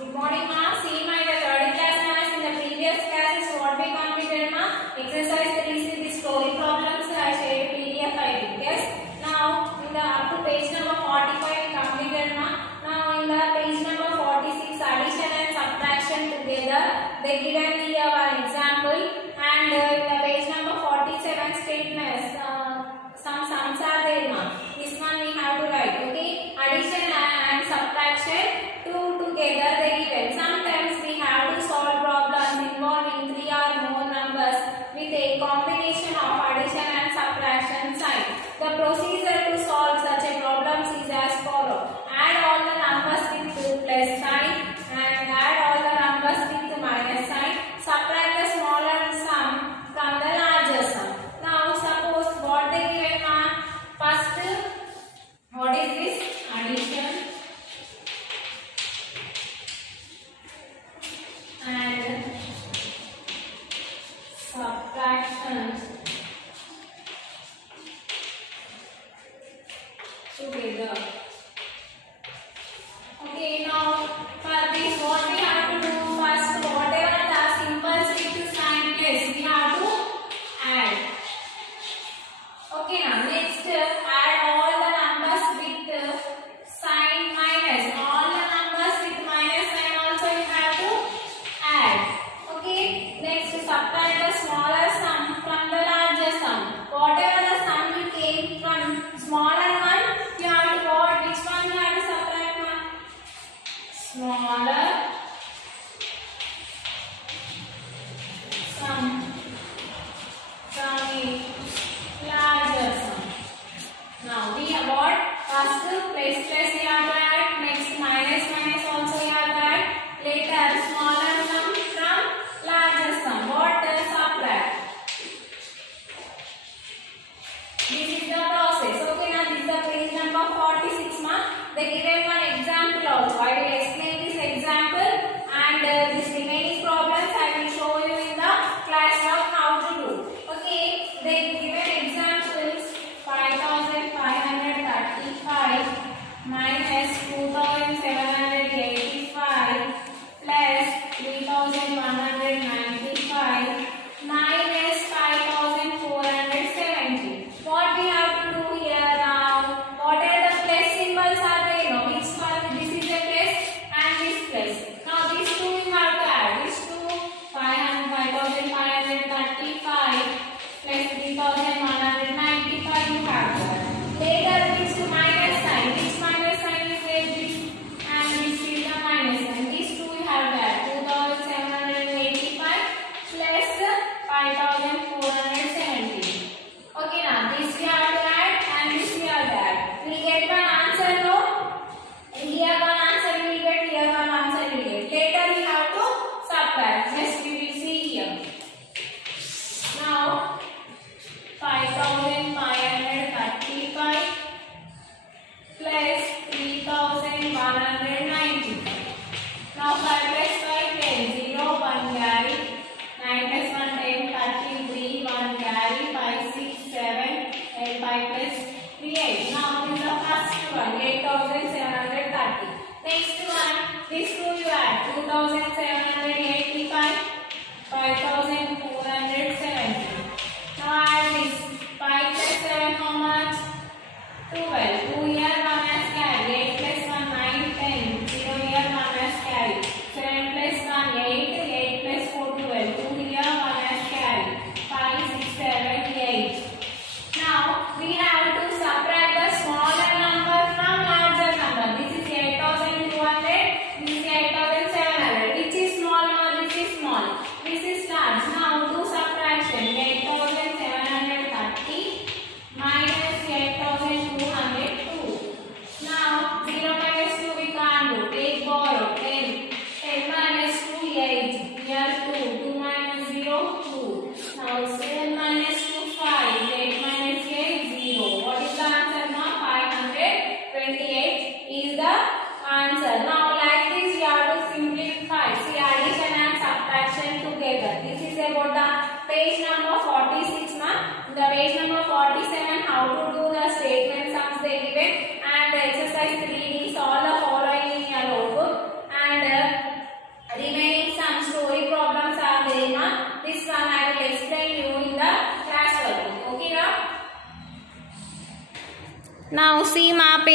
Good morning, ma. See my the third class maths. In the previous classes, what we completed, ma? Exercise 3 the story problems. I shared PDF file. Yes. Now in the up to page number 45 we completed, ma. Now in the page number 46, addition and subtraction together. They given the example, and in the page number 47 statements. Some sums are there, ma. This one we have to write. Okay. Addition and subtraction. Two together they given. Sometimes we have to solve problems involving 3 or more numbers with a combination of addition and subtraction sign. The procedure to solve such a problem is as follows. Add all the numbers with plus sign and add all the numbers with minus sign. Subtract the smaller sum from the larger sum. Now suppose what they given, first what is this? Addition and subtraction together. Okay, now for this what we have to do first, whatever the symbols with sign is, we have to add. Okay, now next add all the numbers with sign minus. All the numbers with minus sign also you have to add. Okay, next subtract the smaller sum from the larger sum. Whatever the sum you came from smaller one, you have to what? Which one you have to subtract one? Smaller sum from a larger sum. Now we have what? First plus plus you have to add, next minus minus also you have to add, later smaller sum from larger sum. What? Subtract. This is the process. Okay, now this is the page number 46, ma. They given one example also. I will explain this example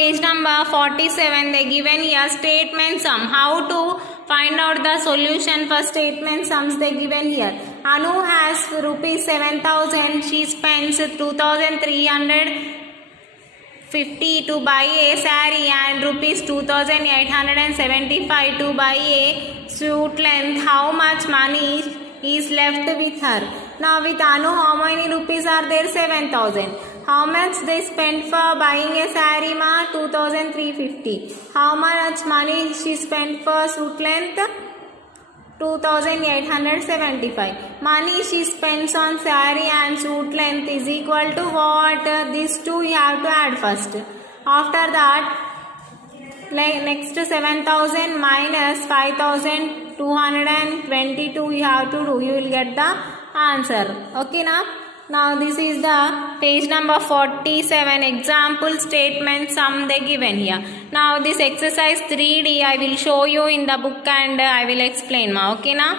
page number 47, they given here statement sum. How to find out the solution for statement sums they given here. Anu has rupees 7,000. She spends 2,350 to buy a saree and rupees 2,875 to buy a suit length. How much money is left with her? Now with Anu, how many rupees are there? 7,000. How much they spent for buying a saree ma? 2,350. How much money she spent for suit length? 2,875. Money she spends on saree and suit length is equal to what? These two you have to add first. After that, next 7,000 minus 5,222 you have to do. You will get the answer. Okay now? Now this is the page number 47 example statement sum they given here. Now this exercise 3D I will show you in the book and I will explain ma. Okay na?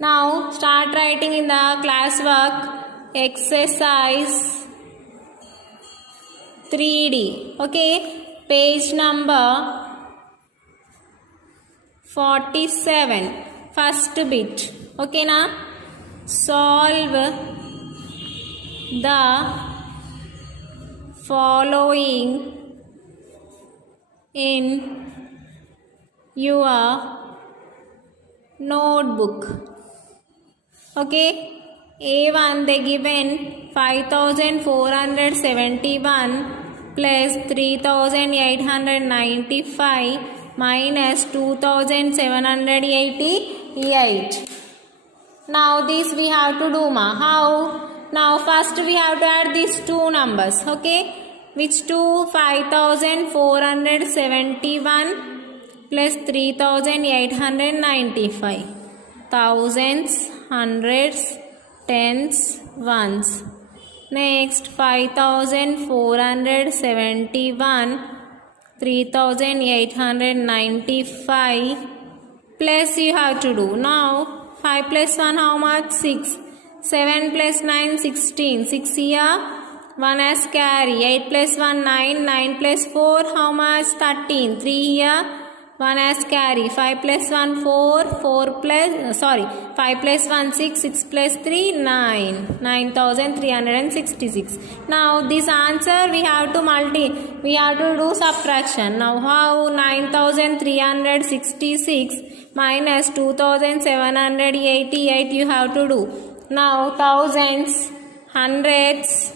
Now start writing in the classwork exercise 3D. Okay, page number 47 first bit. Okay na? Solve the following in your notebook. Okay, A1 they given 5,471 plus 3,895 minus 2,788. Now this we have to do ma. How? Now first we have to add these two numbers. Okay, which two? 5,471 plus 3,895. Thousands, hundreds, tens, ones. Next 5,471 3,895 plus you have to do. Now 5 plus 1 how much? 6. 7 plus 9 16. 6 here 1 as carry. 8 plus 1 9. 9 plus 4 how much? 13. 3 here 1 as carry. 5 plus 1 4. 5 plus 1 6. 6 plus 3 9. 9,366. Now this answer we have to do subtraction. Now how? 9,366 minus 2,788 you have to do. Now thousands, hundreds,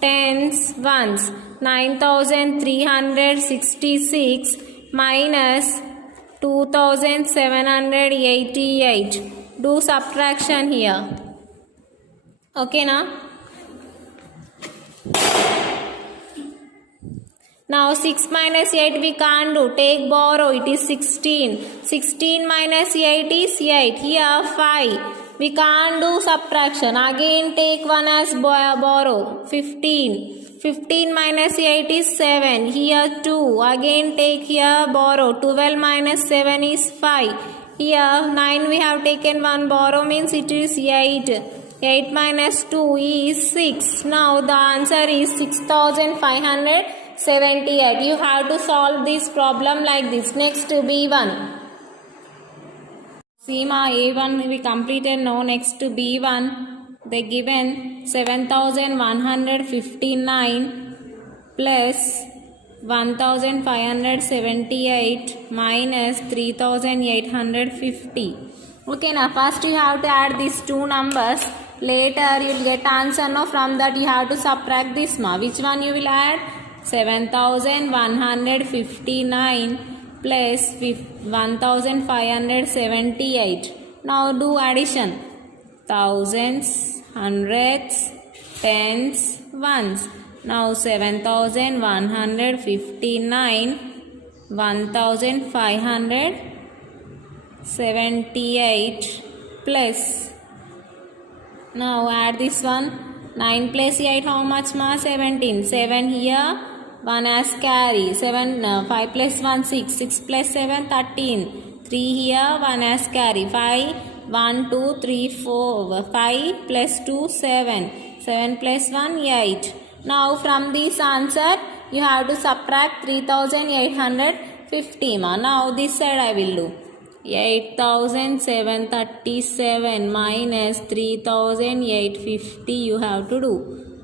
tens, ones. 9,366 minus 2,788. Do subtraction here. Okay na? Now 6 minus 8 we can't do. Take borrow. It is 16. 16 minus 8 is 8. Here 5. We can't do subtraction. Again take 1 as borrow. 15. 15 minus 8 is 7. Here 2. Again take here borrow. 12 minus 7 is 5. Here 9 we have taken 1 borrow means it is 8. 8 minus 2 is 6. Now the answer is 6,578. You have to solve this problem like this. Next B1. Seema A1 we completed now. Next to B1 they given 7,159 plus 1,578 minus 3,850. Okay, now first you have to add these two numbers. Later you will get answer. Now from that you have to subtract this ma. Which one you will add? 7,159 plus 1,578. Now do addition. Thousands, hundreds, tens, ones. Now 7,159 1,578 plus. Now add this one. 9 plus 8 how much ma? 17. 7 here 1 as carry. 5 plus 1 6. 6 plus 7 13. 3 here 1 as carry. 5 1 2 3 4 5 plus 2 7. 7 plus 1 8. Now from this answer you have to subtract 3850 ma. Now this side I will do. 8737 minus 3850 you have to do.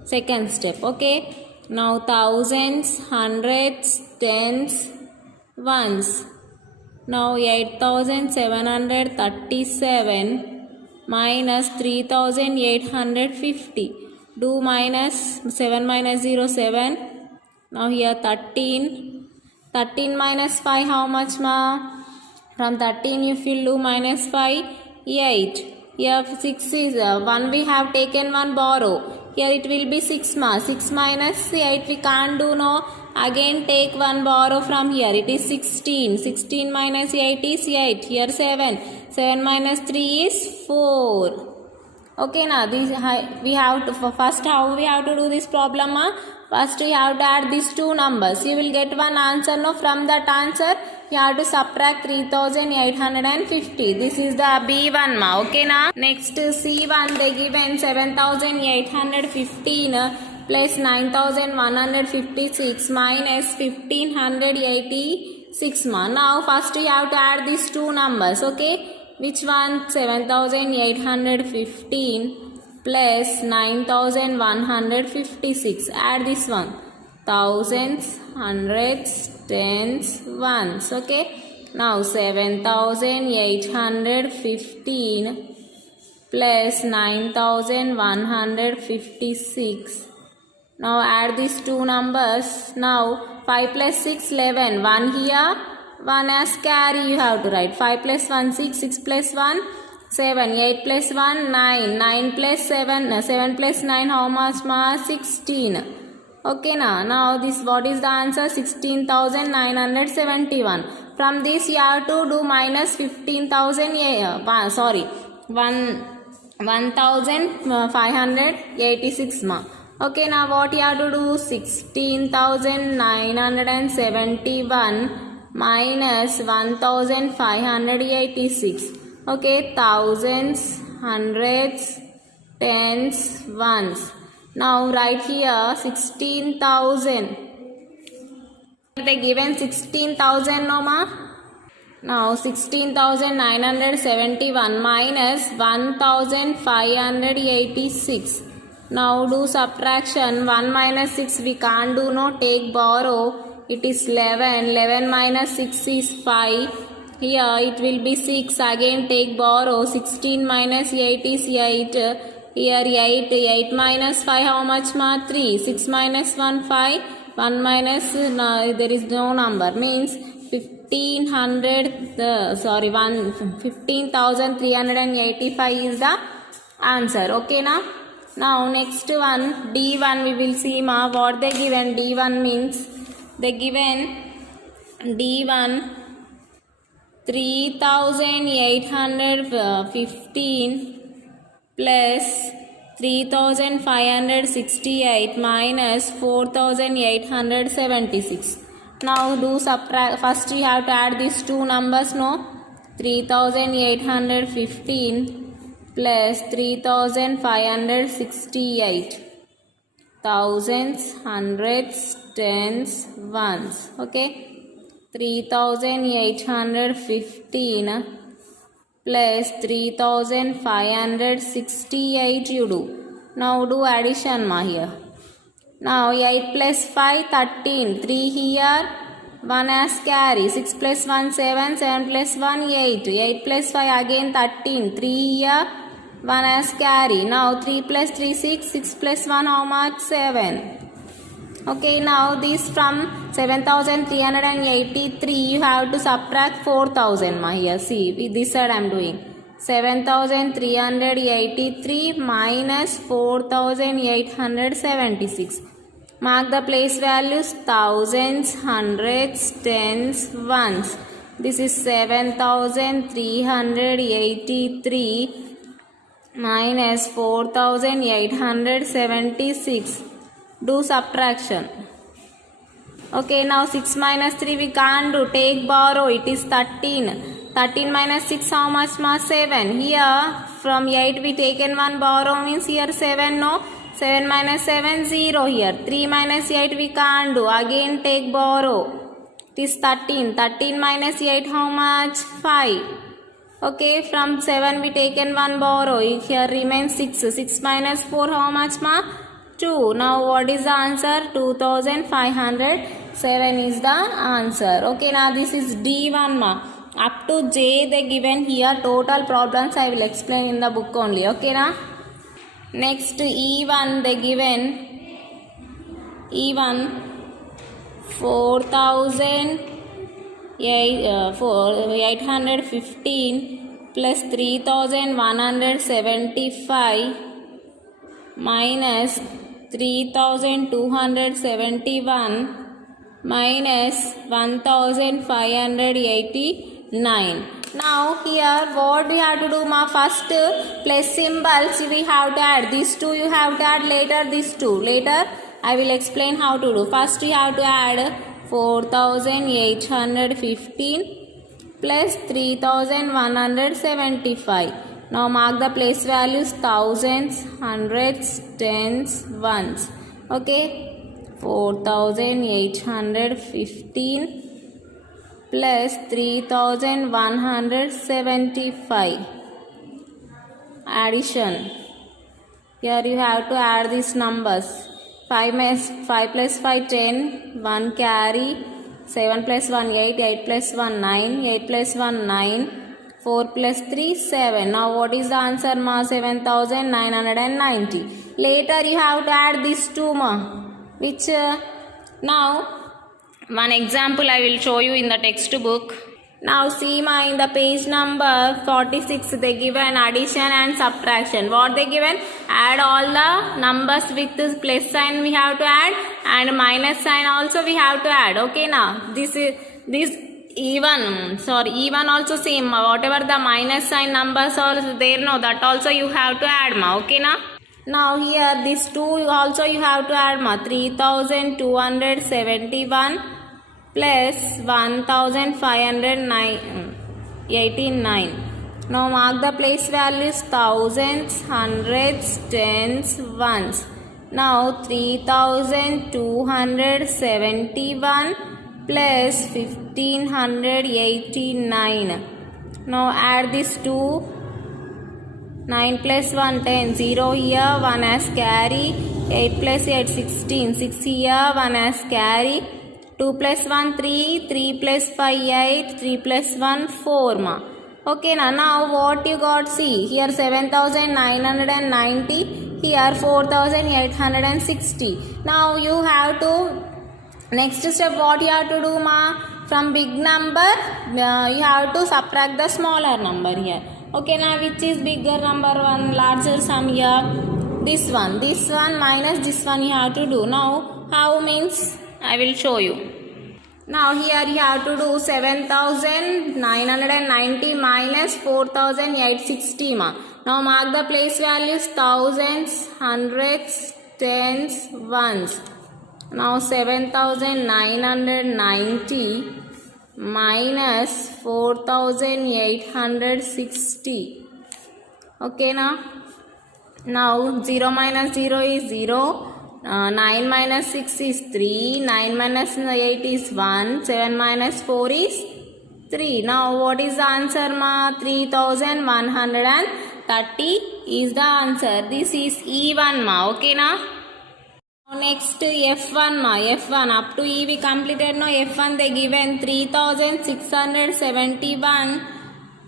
Second step, okay. Now thousands, hundreds, tens, ones. Now 8737 minus 3850. Do minus 7 minus 0 7. Now here 13. 13 minus 5 how much ma? From 13 if you do minus 5, 8. Here 6 is 1 we have taken, 1 borrow. Here it will be 6 ma. 6 minus 8 we can't do no. Again take 1 borrow from here. It is 16. 16 minus 8 is 8. Here 7. 7 minus 3 is 4. Okay now this we have to first how we have to do this problem ma? First we have to add these two numbers. You will get one answer no. From that answer you have to subtract 3850. This is the B1 ma. Okay na. Next C1 they given 7815 plus 9156 minus 1586 ma. Now first you have to add these two numbers. Okay. Which one? 7815 plus 9156. Add this one. Thousands, hundreds, tens, ones. Okay. Now 7815 plus 9156. Now add these two numbers. Now 5 plus 6 11. 1 here. 1 as carry you have to write. 5 plus 1 6. 6 plus 1 7. 8 plus 1 9. 9 plus 7. 7 plus 9 how much ma? 16. Okay na. Now this what is the answer? 16,971. From this you have to do minus 15,000. Sorry. 1,586 ma. Okay now what you have to do? 16,971 minus 1,586. Okay, thousands, hundreds, tens, ones. Now write here 16,000. They given 16,000 no ma. Now 16,971 minus 1,586. Now do subtraction. 1 minus 6 we can't do no. Take borrow. It is 11. 11 minus 6 is 5. Here it will be 6. Again take borrow. 16 minus 8 is 8. Here 8. 8 minus 5 how much ma? 3. 6 minus 1 5. 1 minus there is no number. Means 15,385 is the answer. Okay na? Now next one D1 we will see ma. What they given? D1 means they given D1 3,815 plus 3,568 minus 4,876. Now do subtract. First you have to add these two numbers no. 3,815 plus 3,568. Thousands, hundreds, tens, ones. Okay. 3,815 plus 3,568 you do. Now do addition ma here. Now 8 plus 5 13. 3 here. 1 as carry. 6 plus 1 7. 7 plus 1 8. 8 plus 5 again 13. 3 here. 1 as carry. Now 3 plus 3 6. 6 plus 1 how much? 7. Okay, now this from 7,383 you have to subtract 4,000 ma here. See, this side I am doing. 7,383 minus 4,876. Mark the place values. Thousands, hundreds, tens, ones. This is 7,383 minus 4,876. Do subtraction. Okay, now 6 minus 3 we can't do. Take borrow. It is 13. 13 minus 6 how much ma? 7. Here from 8 we taken 1 borrow means here 7 no. 7 minus 7, 0 here. 3 minus 8 we can't do. Again take borrow. It is 13. 13 minus 8 how much? 5. Okay, from 7 we taken 1 borrow. Here remains 6. 6 minus 4 how much ma? 2. Now what is the answer? 2507 is the answer. Okay, now this is D1 ma. Up to J they given here. Total problems I will explain in the book only. Okay na? Next E1 they given. E1 4,815 plus 3,175 minus 3,271 minus 1,589. Now here what we have to do ma? First plus symbols we have to add. These two you have to add, later these two. Later I will explain how to do. First you have to add 4,815 plus 3,175. Now mark the place values: thousands, hundreds, tens, ones. Okay, 4,815 plus 3,175. Addition. Here you have to add these numbers. 5 plus 5 10, 1 carry, 7 plus 1 8, 8 plus 1 9, 8 plus 1 9, 4 plus 3 7. Now what is the answer ma? 7,990. Later you have to add these two ma. Which now one example I will show you in the textbook. Now see ma, in the page number 46 they given addition and subtraction. What they given? Add all the numbers with this plus sign we have to add, and minus sign also we have to add. Okay now this E1 also same ma. Whatever the minus sign numbers are there, no, that also you have to add ma. Okay na? Now here these two also you have to add ma. 3,271 plus 1,589. Now mark the place values: thousands, hundreds, tens, ones. Now 3,271 plus 1,589. Now add these two. 9 plus 1 10, 0 here, 1 as carry. 8 plus 8 16, 6 here, 1 as carry. 2 plus 1 3, 3 plus 5 8, 3 plus 1 4 ma. Okay now what you got? See here 7,990, here 4,860. Now you have to, next step what you have to do ma? From big number you have to subtract the smaller number here. Okay now which is bigger number? One larger sum here. This one minus this one you have to do. Now how means? I will show you. Now here you have to do 7,990 minus 4,860 ma. Now mark the place values: thousands, hundreds, tens, ones. Now 7,990 minus 4,860. Okay now 0 minus 0 is 0. 9 minus 6 is 3, 9 minus 8 is 1, 7 minus 4 is 3. Now what is the answer ma? 3,130 is the answer. This is E1 ma. Okay na? Next F1 ma. F1 up to E we completed. Now F1 they given 3,671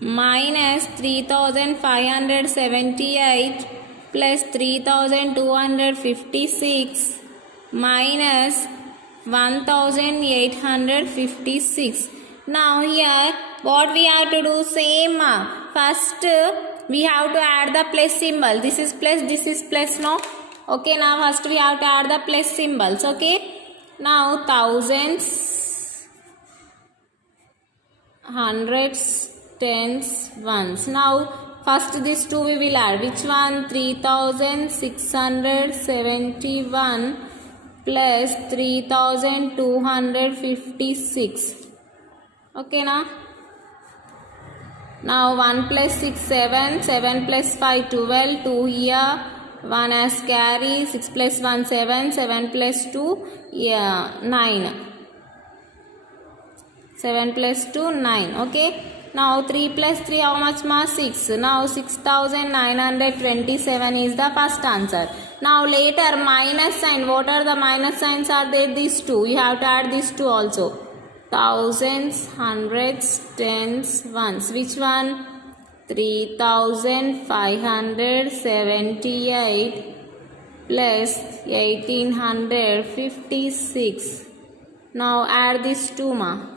minus 3,578 plus 3,256 minus 1,856. Now here what we have to do? Same ma. First we have to add the plus symbol. This is plus no. Okay now first we have to add the plus symbols. Okay now thousands, hundreds, tens, ones. Now first these two we will add. Which one? 3,671 plus 3,256. Okay now 1 plus 6 7, 7 plus 5 12, 2 here, 1 as carry, 6 plus 1 7, 7 plus 2 9, 7 plus 2 9. Okay, now 3 plus 3 how much ma? 6. Now 6927 is the first answer. Now later minus sign, what are the minus signs are there? These two, you have to add these two also. Thousands, hundreds, tens, ones. Which one? 3578 plus 1856. Now add these two ma.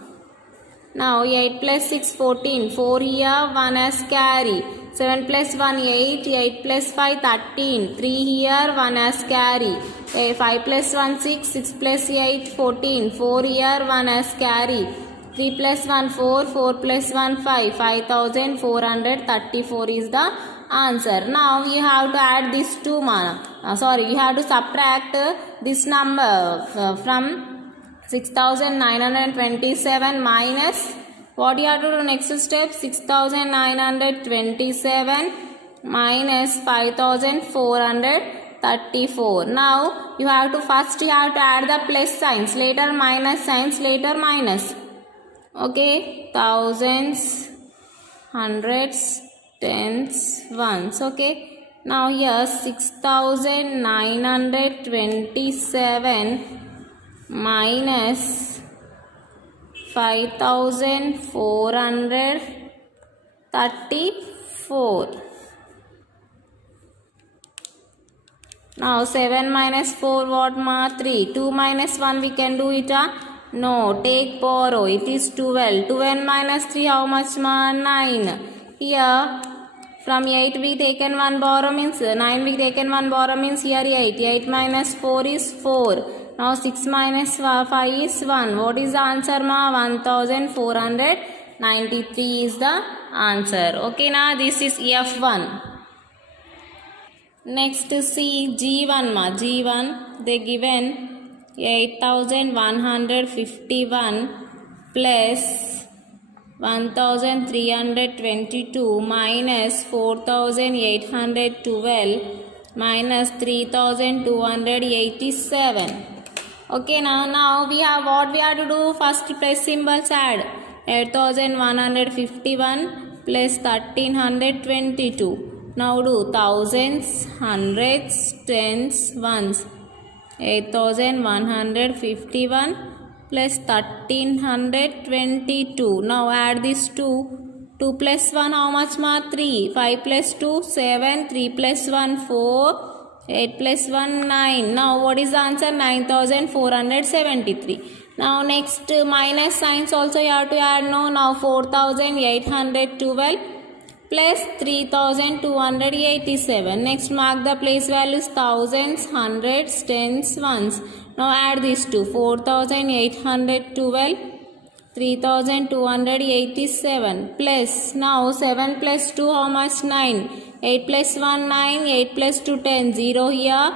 Now 8 plus 6 14. 4 here, 1 as carry. 7 plus 1 8. 8 plus 5 13. 3 here, 1 as carry. 5 plus 1 6. 6 plus 8 14. 4 here, 1 as carry. 3 plus 1 4. 4 plus 1 5. 5434 is the answer. Now you have to add these two ma. You have to subtract this number from 6927 minus, what you have to do next step? 6927 minus 5434. Now you have to first add the plus signs, later minus signs, later minus. Okay, thousands, hundreds, tens, ones. Okay, now here 6927 minus 5434. Now 7 minus 4 what ma? 3. 2 minus 1 we can do it no, take borrow, it is 12. 12 minus 3 how much ma? 9. Here from 8 we taken 1 borrow means 9 we taken 1 borrow means here 8. 8 minus 4 is 4. Now 6 minus 5 is 1. What is the answer ma? 1493 is the answer. Okay na, this is F1. Next see G1 ma. G1 they given 8151 plus 1322 minus 4812 minus 3287. Okay, now we have what we have to do. First plus symbols add. 8151 plus 1322. Now do thousands, hundreds, tens, ones. 8151 plus 1322. Now add these two. 2 plus 1 how much ma? 3. 5 plus 2 7. 3 plus 1 4. 8 plus 1 9. Now what is the answer? 9473. Now next minus signs also you have to add no. Now 4812 plus 3287. Next mark the place values thousands, hundreds, tens, ones. Now add these two. 4812 3287 plus now 7 plus 2 how much? 9. 8 plus 1 9. 8 plus 2 10. 0 here,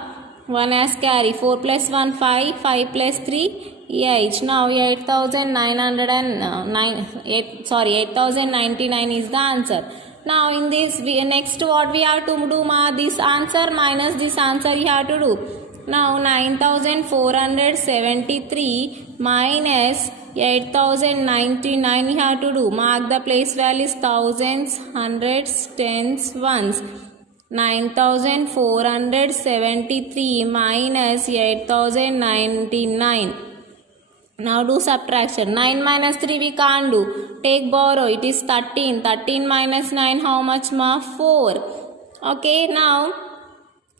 1 as carry. 4 plus 1 5. 5 plus 3 8. Now 8099 is the answer. Now in this next what we have to do ma? This answer minus this answer you have to do. Now 9473 minus 8099 you have to do. Mark the place values thousands, hundreds, tens, ones. 9473 minus 8099. Now do subtraction. 9 minus 3 we can't do. Take borrow. It is 13. 13 minus 9 how much ma? 4. Okay, now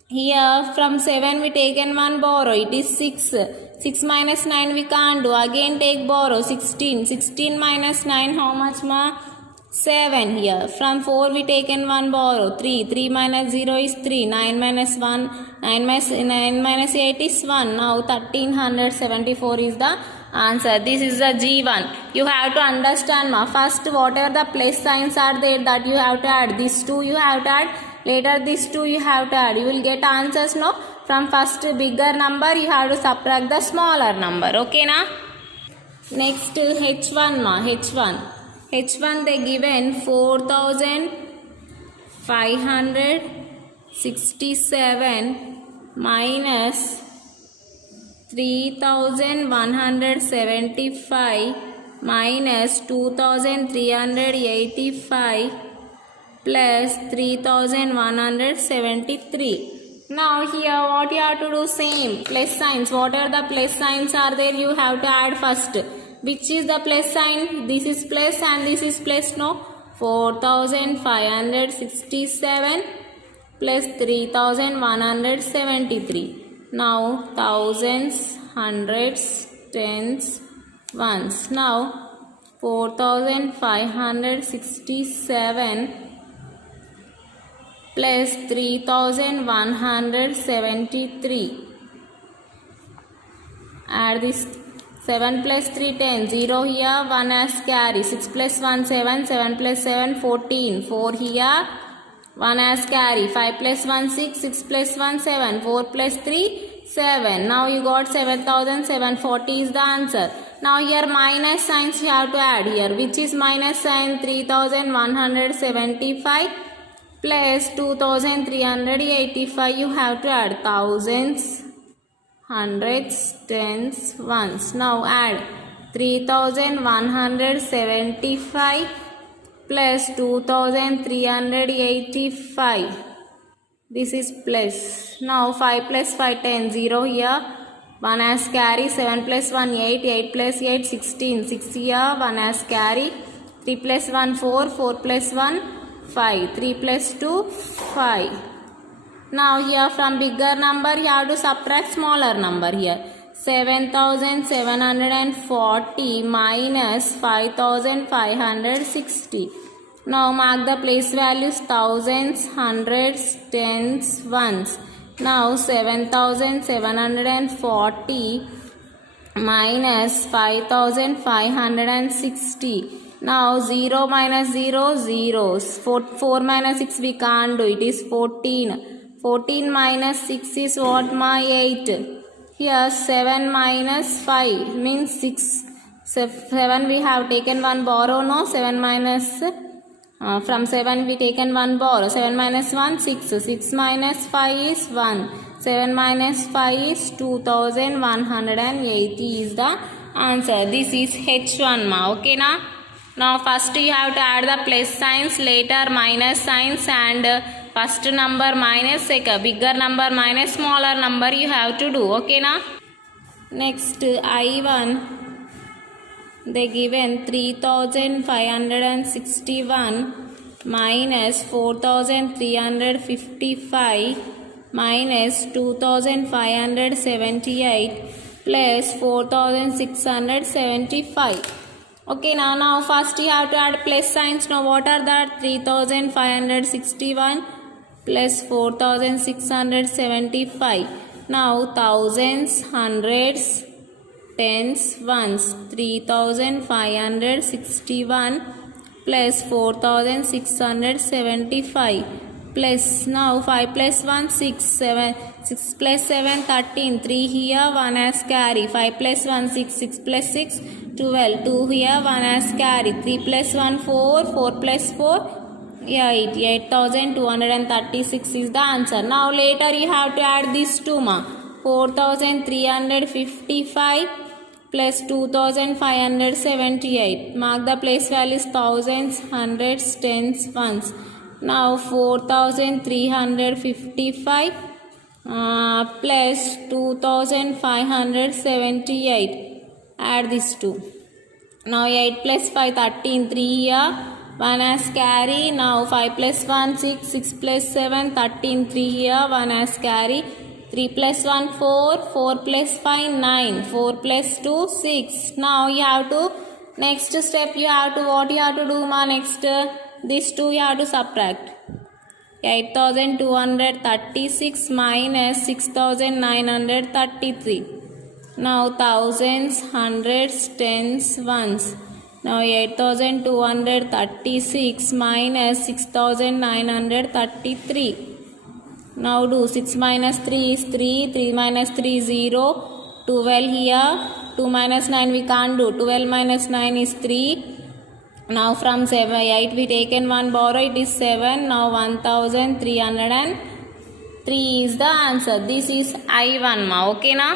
here from 7 we taken 1 borrow. It is 6. 6 minus 9 we can't do. Again take borrow. 16. 16 minus 9 how much ma? 7 here. From 4 we taken 1 borrow. 3. 3 minus 0 is 3. 9 minus 1. 9 minus 8 is 1. Now 1374 is the answer. This is the G1. You have to understand ma. First whatever the plus signs are there that you have to add. These two you have to add. Later these two you have to add. You will get answers no. From first bigger number you have to subtract the smaller number. Okay na. Next H1 ma. H1 they given 4500 67 minus 3175 minus 2385 plus 3173. Now here what you have to do? Same plus signs. Whatever the plus signs are there, you have to add first. Which is the plus sign? This is plus and this is plus, no? 4567 plus 3173. Now thousands, hundreds, tens, ones. Now 4567 plus 3173. Add this 7 plus 3 10, 0 here, 1 as carry, 6 plus 1 7, 7 plus 7 14, 4 here, 1 as carry, 5 plus 1 6, 6 plus 1 7, 4 plus 3 7. Now you got 7740 is the answer. Now here minus signs you have to add here. Which is minus sign? 3175 plus 2385 you have to add. Thousands, hundreds, tens, ones. Now add 3175 plus 2385. This is plus. Now 5 plus 5 10, 0 here, 1 as carry, 7 plus 1 8, 8 plus 8 16, 6 here, 1 as carry, 3 plus 1 4, 4 plus 1 5, 3 plus 2 5. Now here from bigger number you have to subtract smaller number here. 7740 minus 5560. Now mark the place values: thousands, hundreds, tens, ones. Now 7740 minus 5560. Now 0 minus 0, zeros. 4 minus 6 we can't do, it is 14. 14 minus 6 is what, my 8. Here 7 minus 5 means 6. 7 we have taken one borrow, no? 7 minus from 7 we taken one borrow. 7 minus 1 6. 6 minus 5 is 1. 7 minus 5 is 2180 is the answer. This is H1 ma. Okay na? Now first you have to add the plus signs, later minus signs, and first number minus second bigger number minus smaller number you have to do. Okay na? Next I1, they given 3561 minus 4355 minus 2578 plus 4675. Okay, now first you have to add plus signs. Now what are that? 3561 plus 4675. Now thousands, hundreds, tens, ones. 3561 plus 4675 plus, now 5 plus 1 6, 7, 6 plus 7 13, 3 here, 1 as carry, 5 plus 1 6, 6 plus 6 12, 2 here, 1 as carry, 3 plus 1 4, 4 plus 4 8, 8236 is the answer. Now later you have to add these two ma. 4355 plus 2578. Mark the place values: thousands, hundreds, tens, ones. Now 4355 plus 2578. Add these two. Now 8 plus 5 13, 3 here, 1 as carry. Now 5 plus 1 6, 6 plus 7 13, 3 here, 1 as carry. 3 plus 1 4, 4 plus 5 9, 4 plus 2 6. Now you have to, next step you have to, what you have to do ma? Next these two you have to subtract. 8236 minus 6933. Now thousands, hundreds, tens, ones. Now 8236 minus 6933. Now do 6 minus 3 is 3, 3 minus 3 is 0, 12 here, 2 minus 9 we can't do, 12 minus 9 is 3. Now from 8 we taken one borrow, it is 7. Now 1300 3 is the answer. This is I1 ma. Okay na.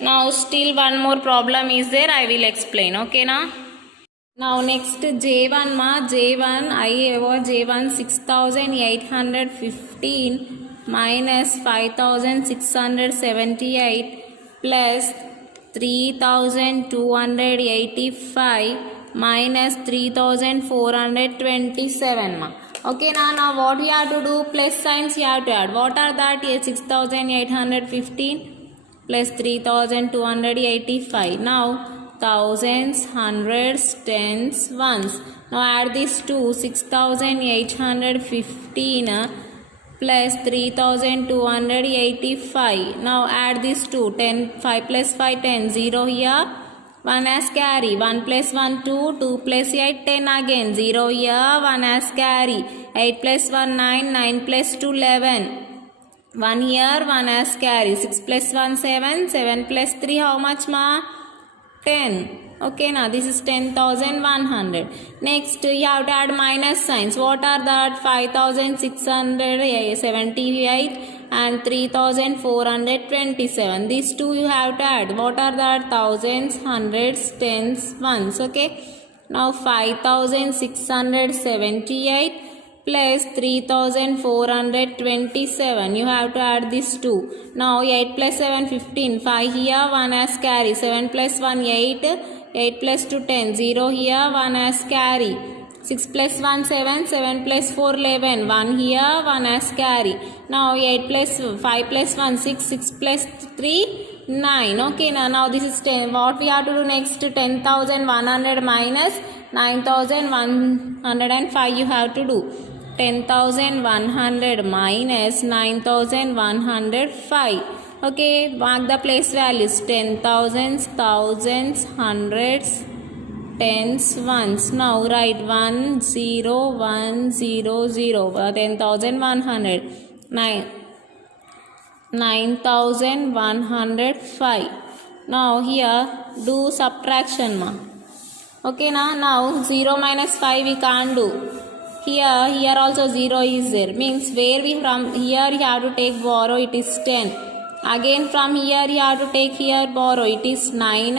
Now still one more problem is there. I will explain. Okay na. Now next J1 ma. J1 I over J1 6815 minus 5678 plus 3285 minus 3427 ma. Okay now what we have to do? Plus signs you have to add. What are that? 6815 plus 3285. Now thousands, hundreds, tens, ones. Now add these two. 6815 plus 3285. Now add these two. 10, 5 plus 5, 10. 0 here. 1 as carry. 1 plus 1, 2. 2 plus 8, 10 again. 0 here. 1 as carry. 8 plus 1, 9. 9 plus 2, 11. 1 here. 1 as carry. 6 plus 1, 7. 7 plus 3, how much ma? 10. Okay now this is 10,100. Next you have to add minus signs. What are that? 5678 and 3427. These two you have to add. What are that? Thousands, hundreds, tens, ones. Okay. Now 5678 plus 3427. You have to add these two. Now 8 plus 7, 15. 5 here, 1 as carry. 7 plus 1, 8. 8 plus 2, 10. 0 here, 1 as carry. 6 plus 1, 7. 7 plus 4, 11. 1 here, 1 as carry. Now 8 plus 5 plus 1, 6. 6 plus 3, 9. Okay now this is 10. What we have to do next? 10,100 minus 9,105 you have to do. 10,100 minus 9,105. Okay, mark the place values. 10,000s, thousands, hundreds, tens, ones. Now write 1 0 1 0 0. 10,100. 9,105. Now here do subtraction ma. Okay now 0 minus 5 we can't do. Here also 0 is there. Means where we from here you have to take borrow, it is 10. Again from here you have to take here borrow, it is 9.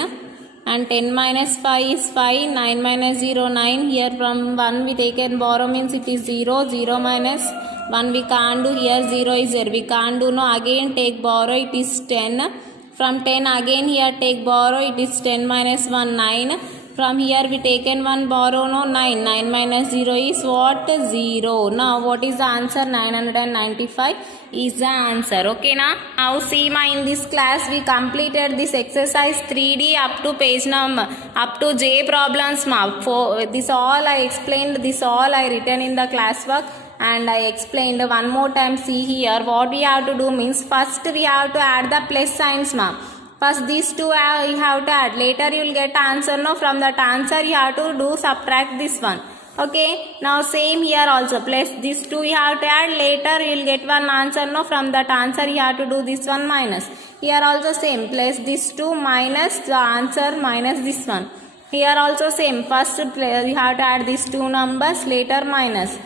And 10 minus 5 is 5. 9 minus 0, 9. Here from 1 we taken borrow means it is 0. 0 minus 1 we can't do. Here 0 is there. We can't do. No, again take borrow, it is 10. From 10 again here take borrow, it is 10 minus 1, 9. From here we taken one borrow, no, 9. 9 minus 0 is what? 0. Now what is the answer? 995 is the answer. Okay now see ma, in this class we completed this exercise 3D up to page number up to J problems ma. For this all I explained, this all I written in the classwork and I explained one more time. See here what we have to do means first we have to add the plus signs ma. First these two you have to add. Later you will get answer. No, from that answer you have to do subtract this one. Okay. Now same here also. Plus these two you have to add. Later you will get one answer. No, from that answer you have to do this one minus. Here also same. Plus these two minus the answer minus this one. Here also same. First you have to add these two numbers. Later minus.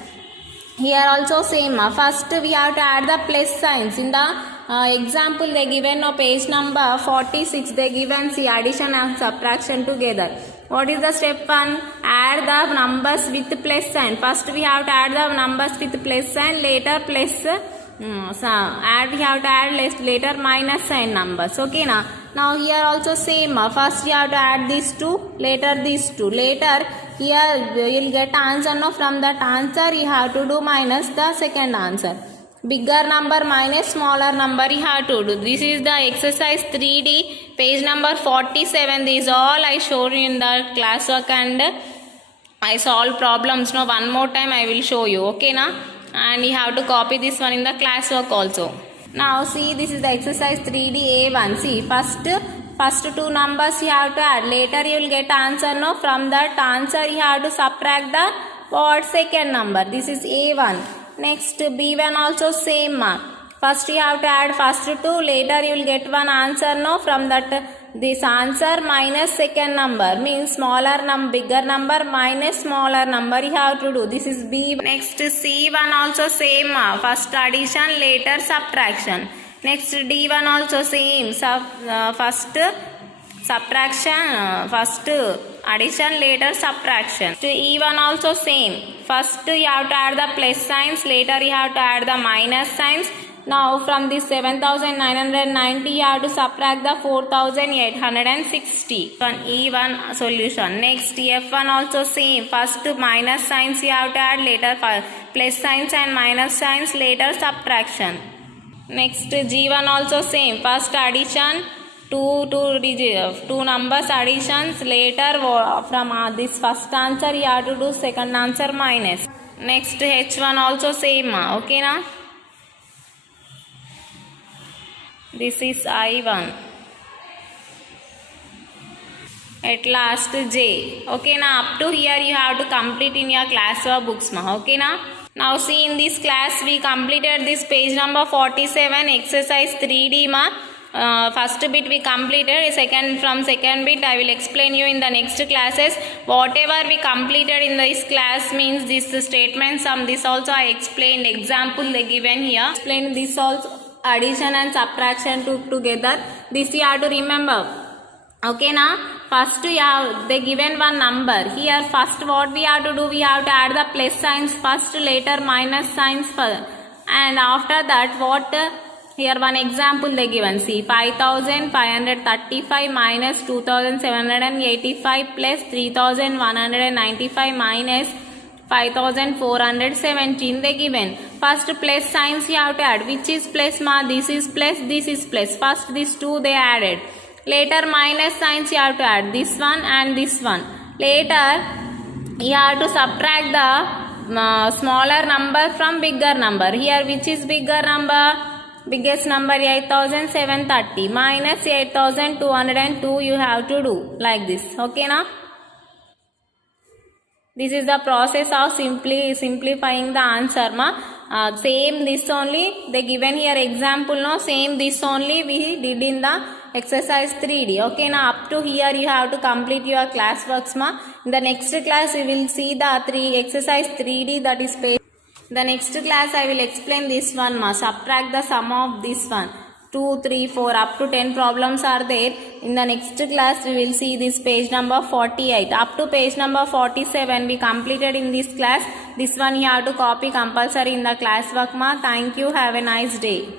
Here also same. First we have to add the plus signs. In the example they given no page number 46 they given see addition and subtraction together. What is the step 1? Add the numbers with plus sign. First we have to add the numbers with plus sign, later plus add we have to add later minus sign numbers. Okay now here also same. First you have to add these two, later these two. Later here you will get answer. No, from that answer you have to do minus the second answer. Bigger number minus smaller number you have to do. This is the exercise 3D page number 47. This is all I showed you in the classwork and I solve problems. Now one more time I will show you. Okay na? And you have to copy this one in the classwork also. Now see, this is the exercise 3D A1. See first two numbers you have to add. Later you will get answer. No, from that answer you have to subtract the what? Second number. This is A1. Next B1 also same. First you have to add first two, later you will get one answer. No, from that this answer minus second number means smaller number, bigger number minus smaller number you have to do. This is B. Next C1 also same. First addition, later subtraction. Next D1 also same. First subtraction, first addition, later subtraction. To E1 also same. First you have to add the plus signs, later you have to add the minus signs. Now from this 7990 you have to subtract the 4860. E1 solution. Next F1 also same. First minus signs you have to add, later plus signs and minus signs, later subtraction. Next G1 also same. First addition, two numbers additions, later from this first answer you have to do second answer minus. Next H1 also same. Okay na? This is I1. At last J. Okay na? Up to here you have to complete in your classwork books ma. Okay na? Now see, in this class we completed this page number 47 exercise 3D ma. First bit we completed. From second bit I will explain you in the next classes. Whatever we completed in this class means this statement sum, this also I explained. Example they given here. Explain this also, addition and subtraction together. This you have to remember. Okay na? First they given one number. Here first what we have to do, we have to add the plus signs first, later minus signs first. And after that what, here one example they given. See, 5535 minus 2785 plus 3195 minus 5417 they given. First plus signs you have to add. Which is plus ma? This is plus, this is plus. First these two they added. Later minus signs you have to add. This one and this one. Later you have to subtract the smaller number from bigger number. Here which is bigger number? Biggest number 8730 minus 8202 you have to do like this. Okay na? This is the process of simplifying the answer ma. Same this only they given here example no, same this only we did in the exercise 3D. Okay now up to here you have to complete your class works ma. In the next class we will see the exercise 3D, that is page. The next class I will explain this one ma. Subtract the sum of this one. 2, 3, 4 up to 10 problems are there. In the next class we will see this page number 48 up to page number 47 we completed in this class. This one you have to copy compulsory in the class work ma. Thank you. Have a nice day.